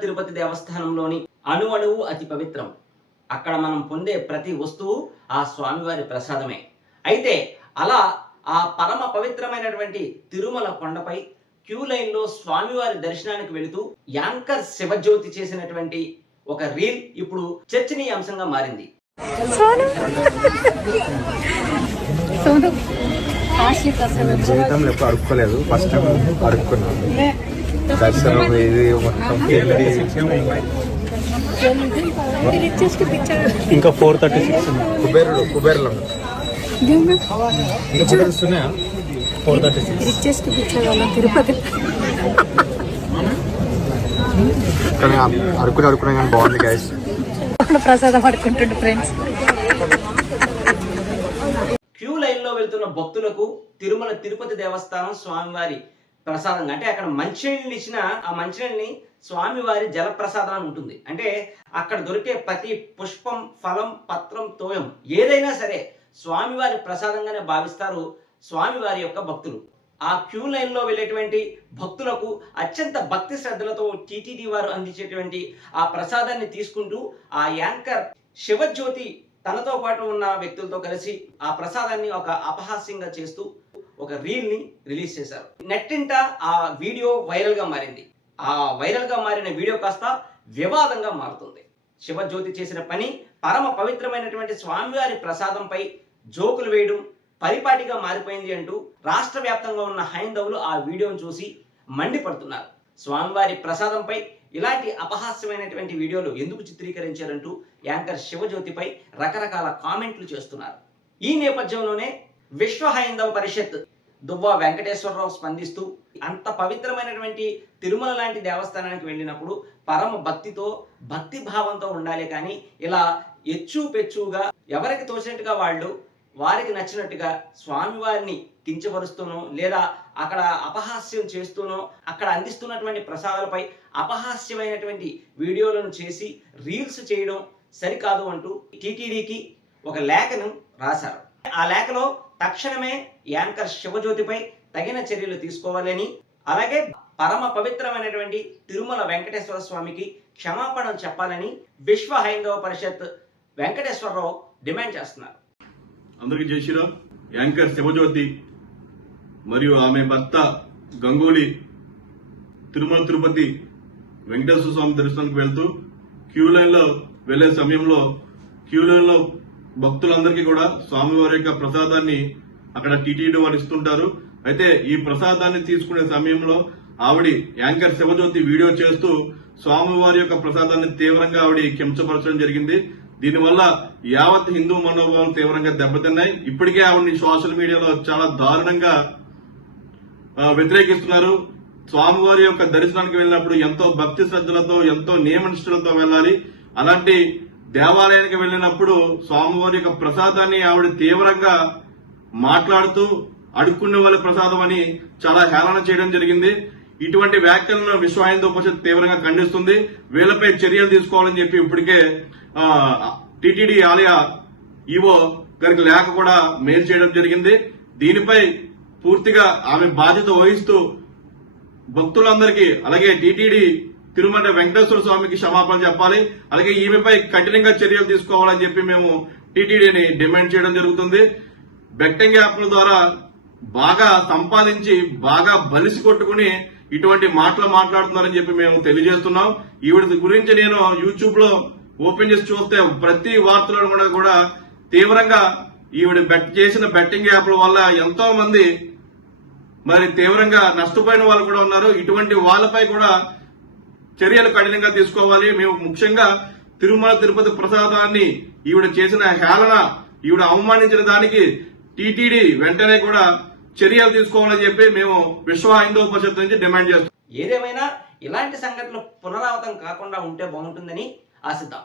తిరుపతి దేవస్థానంలోని అణు అణువు అతి పవిత్రం. అక్కడ మనం పొందే ప్రతి వస్తువు ఆ స్వామివారి ప్రసాదమే. అయితే అలా ఆ పరమ పవిత్రమైనటువంటి తిరుమల కొండపై క్యూ లైన్లో స్వామివారి దర్శనానికి వెళుతూ యాంకర్ శివజ్యోతి చేసినటువంటి ఒక రీల్ ఇప్పుడు చర్చనీయాంశంగా మారింది. జీవితంలో ఎప్పుడు అడుక్కోలేదు. First time అడుక్కున్నాను. దర్శనం ఇది మొత్తం రిచెస్ట్ పిక్చర్ ఇంకా ఫోర్ థర్టీ సిక్స్ కుబేరుడు కుబేరులు ఫోర్ థర్టీ సిక్స్. తిరుపతి. కానీ అడుక్కుని అడుక్కున్నా కానీ బాగుంది గైస్ ప్రసాదం పడుకుంటుండు ఫ్రెండ్స్. క్యూ లైన్లో వెళ్తున్న భక్తులకు తిరుమల తిరుపతి దేవస్థానం స్వామివారి ప్రసాదంగా అంటే అక్కడ మంచినీళ్ళు ఇచ్చిన ఆ మంచినీళ్ళని స్వామివారి జలప్రసాదం అని ఉంటుంది. అంటే అక్కడ దొరికే ప్రతి పుష్పం ఫలం పత్రం తోయం ఏదైనా సరే స్వామివారి ప్రసాదంగానే భావిస్తారు స్వామివారి యొక్క భక్తులు. ఆ క్యూ లైన్లో వెళ్ళేటువంటి భక్తులకు అత్యంత భక్తి శ్రద్ధలతో టీటీడీ వారు అందించేటువంటి ఆ ప్రసాదాన్ని తీసుకుంటూ ఆ యాంకర్ శివజ్యోతి తనతో పాటు ఉన్న వ్యక్తులతో కలిసి ఆ ప్రసాదాన్ని ఒక అపహాస్యంగా చేస్తూ ఒక రీల్ని రిలీజ్ చేశారు. నెట్టింట ఆ వీడియో వైరల్గా మారింది. ఆ వైరల్గా మారిన వీడియో కాస్త వివాదంగా మారుతుంది. శివజ్యోతి చేసిన పని పరమ పవిత్రమైనటువంటి స్వామివారి ప్రసాదంపై జోకులు వేయడం పరిపాటిగా మారిపోయింది అంటూ రాష్ట్ర వ్యాప్తంగా ఉన్న హైందవులు ఆ వీడియోను చూసి మండిపడుతున్నారు. స్వామివారి ప్రసాదంపై ఇలాంటి అపహాస్యమైనటువంటి వీడియోలు ఎందుకు చిత్రీకరించారంటూ యాంకర్ శివజ్యోతిపై రకరకాల కామెంట్లు చేస్తున్నారు. ఈ నేపథ్యంలోనే విశ్వ హైందవ పరిషత్ దువ్వా వెంకటేశ్వరరావు స్పందిస్తూ అంత పవిత్రమైనటువంటి తిరుమల లాంటి దేవస్థానానికి వెళ్ళినప్పుడు పరమ భక్తితో భక్తి భావంతో ఉండాలి కానీ ఇలా ఎచ్చు పెచ్చుగా ఎవరికి తోచినట్టుగా వాళ్ళు వారికి నచ్చినట్టుగా స్వామివారిని కించపరుస్తూనో లేదా అక్కడ అపహాస్యం చేస్తూనో అక్కడ అందిస్తున్నటువంటి ప్రసాదాలపై అపహాస్యమైనటువంటి వీడియోలను చేసి రీల్స్ చేయడం సరికాదు అంటూ టీటీడీకి ఒక లేఖను రాశారు. ఆ లేఖలో తక్షణమే యాంకర్ శివజ్యోతిపై తగిన చర్యలు తీసుకోవాలని అలాగే పరమ పవిత్రమైనటువంటి తిరుమల వెంకటేశ్వర స్వామికి క్షమాపణ చెప్పాలని విశ్వ హైందవ పరిషత్ వెంకటేశ్వరరావు డిమాండ్ చేస్తున్నారు. అందరికీ జై శ్రీరామ్. యాంకర్ శివజ్యోతి మరియు ఆమె భర్త గంగూలీ తిరుమల తిరుపతి వెంకటేశ్వర స్వామి దర్శనానికి వెళ్తూ క్యూ లైన్లో వెళ్ళే సమయంలో క్యూ లైన్లో భక్తులందరికీ కూడా స్వామివారి యొక్క ప్రసాదాన్ని అక్కడ టీటీడీ వారు ఇస్తుంటారు. అయితే ఈ ప్రసాదాన్ని తీసుకునే సమయంలో ఆవిడ యాంకర్ శివజ్యోతి వీడియో చేస్తూ స్వామివారి యొక్క ప్రసాదాన్ని తీవ్రంగా ఆవిడ కించపరచడం జరిగింది. దీనివల్ల యావత్ హిందూ మనోభావం తీవ్రంగా దెబ్బతిన్నాయి. ఇప్పటికే ఆవిడని సోషల్ మీడియాలో చాలా దారుణంగా వ్యతిరేకిస్తున్నారు. స్వామివారి యొక్క దర్శనానికి వెళ్ళినప్పుడు ఎంతో భక్తి శ్రద్ధలతో ఎంతో నియమనిష్ఠులతో వెళ్ళాలి. అలాంటి దేవాలయానికి వెళ్ళినప్పుడు స్వామివారి యొక్క ప్రసాదాన్ని ఆవిడ తీవ్రంగా మాట్లాడుతూ అడుక్కునే వాళ్ళ ప్రసాదం అని చాలా హేళన చేయడం జరిగింది. ఇటువంటి వ్యాఖ్యలను విశ్వ హిందూ పరిషత్ తీవ్రంగా ఖండిస్తుంది. వీళ్ళపై చర్యలు తీసుకోవాలని చెప్పి ఇప్పటికే టిటిడి ఆలయ ఈవో గారికి లేఖ కూడా మెయిల్ చేయడం జరిగింది. దీనిపై పూర్తిగా ఆమె బాధ్యత వహిస్తూ భక్తులందరికీ అలాగే టిటిడి తిరుమల వెంకటేశ్వర స్వామికి క్షమాపణ చెప్పాలి. అలాగే ఈమెపై కఠినంగా చర్యలు తీసుకోవాలని చెప్పి మేము టీటీడీని డిమాండ్ చేయడం జరుగుతుంది. బెట్టింగ్ యాప్ల ద్వారా బాగా సంపాదించి బాగా బలిసి కొట్టుకుని ఇటువంటి మాటలు మాట్లాడుతున్నారని చెప్పి మేము తెలియజేస్తున్నాం. ఈవిడ గురించి నేను యూట్యూబ్లో ఓపెన్ చేసి చూస్తే ప్రతి వార్తలను కూడా కూడా తీవ్రంగా ఈవిడ బెట్ చేసిన బెట్టింగ్ యాప్ల వల్ల ఎంతో మంది మరి తీవ్రంగా నష్టపోయిన వాళ్ళు కూడా ఉన్నారు. ఇటువంటి వాళ్ళపై కూడా చర్యలు కఠినంగా తీసుకోవాలి. మేము ముఖ్యంగా తిరుమల తిరుపతి ప్రసాదాన్ని ఈవిడ చేసిన హేళన ఈవిడ అవమానించిన దానికి టీటీడీ వెంటనే కూడా చర్యలు తీసుకోవాలని చెప్పి మేము విశ్వ హిందూ పరిషత్ నుంచి డిమాండ్ చేస్తాం ఏదేమైనా ఇలాంటి సంఘటనలు పునరావృతం కాకుండా ఉంటే బాగుంటుందని ఆశిద్దాం.